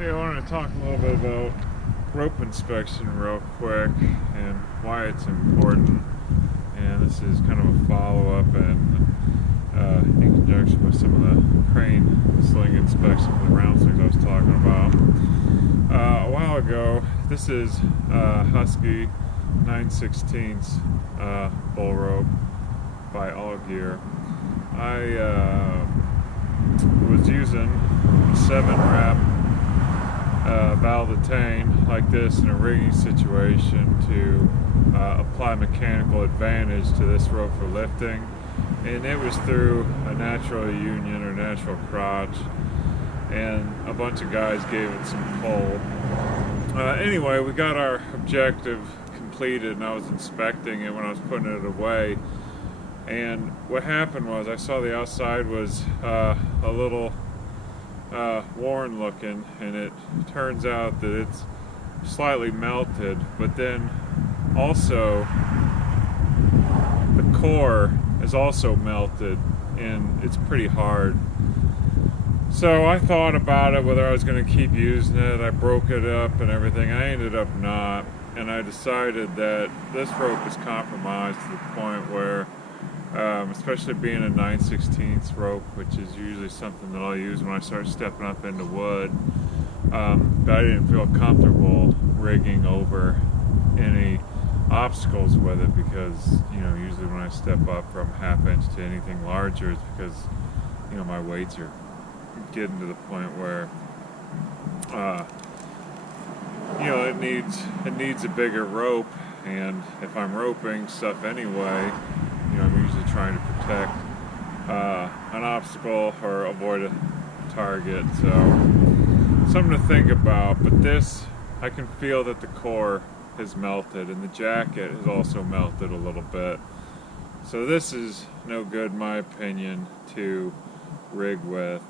Hey, I wanted to talk a little bit about rope inspection real quick and why it's important. And this is kind of a follow-up and in conjunction with some of the crane sling inspection for the round slings I was talking about. A while ago, this is Husky 9/16 bull rope by All Gear. I was using a 7-wrap valve-detain like this in a rigging situation to apply mechanical advantage to this rope for lifting, and it was through a natural union or natural crotch, and a bunch of guys gave it some pull. Anyway, we got our objective completed, and I was inspecting it when I was putting it away, and what happened was I saw the outside was a little worn looking, and it turns out that it's slightly melted, but then also the core is also melted and it's pretty hard. So I thought about it, whether I was going to keep using it. I broke it up and everything. I ended up not, and I decided that this rope is compromised to the point where especially being a 9/16 rope, which is usually something that I'll use when I start stepping up into wood, but I didn't feel comfortable rigging over any obstacles with it, because usually when I step up from ½ inch to anything larger, it's because my weights are getting to the point where it needs a bigger rope, and if I'm roping stuff anyway, I'm usually trying to protect an obstacle or avoid a target. So something to think about. But this, I can feel that the core has melted, and the jacket has also melted a little bit. So this is no good, in my opinion, to rig with.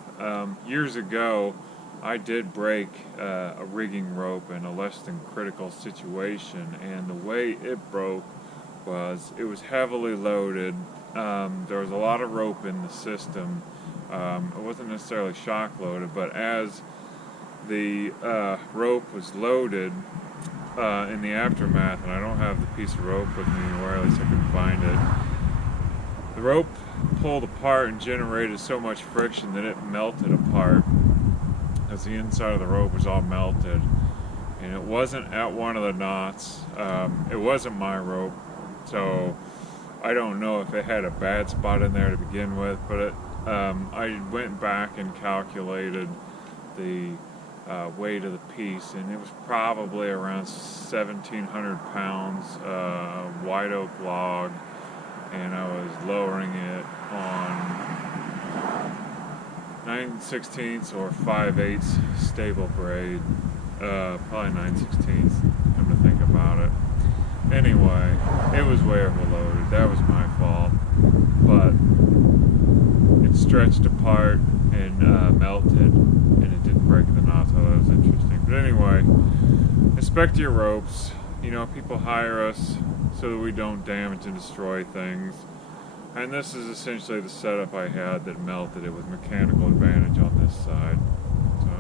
Years ago, I did break a rigging rope in a less than critical situation, and the way it broke was it was heavily loaded. There was a lot of rope in the system. It wasn't necessarily shock loaded, but as the rope was loaded in the aftermath, and I don't have the piece of rope with me anywhere, at least I can find it, the rope pulled apart and generated so much friction that it melted apart, as the inside of the rope was all melted. And it wasn't at one of the knots. It wasn't my rope, so I don't know if it had a bad spot in there to begin with, but I went back and calculated the weight of the piece, and it was probably around 1,700 pounds, white oak log, and I was lowering it on 9/16 or 5/8 stable braid, probably 9/16, come to think about it. Anyway, it was way overloaded. That was my fault. But it stretched apart and melted, and it didn't break the knots. I thought that was interesting. But anyway, inspect your ropes. People hire us so that we don't damage and destroy things. And this is essentially the setup I had that melted it with mechanical advantage on this side. So,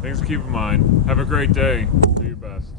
things to keep in mind. Have a great day. Do your best.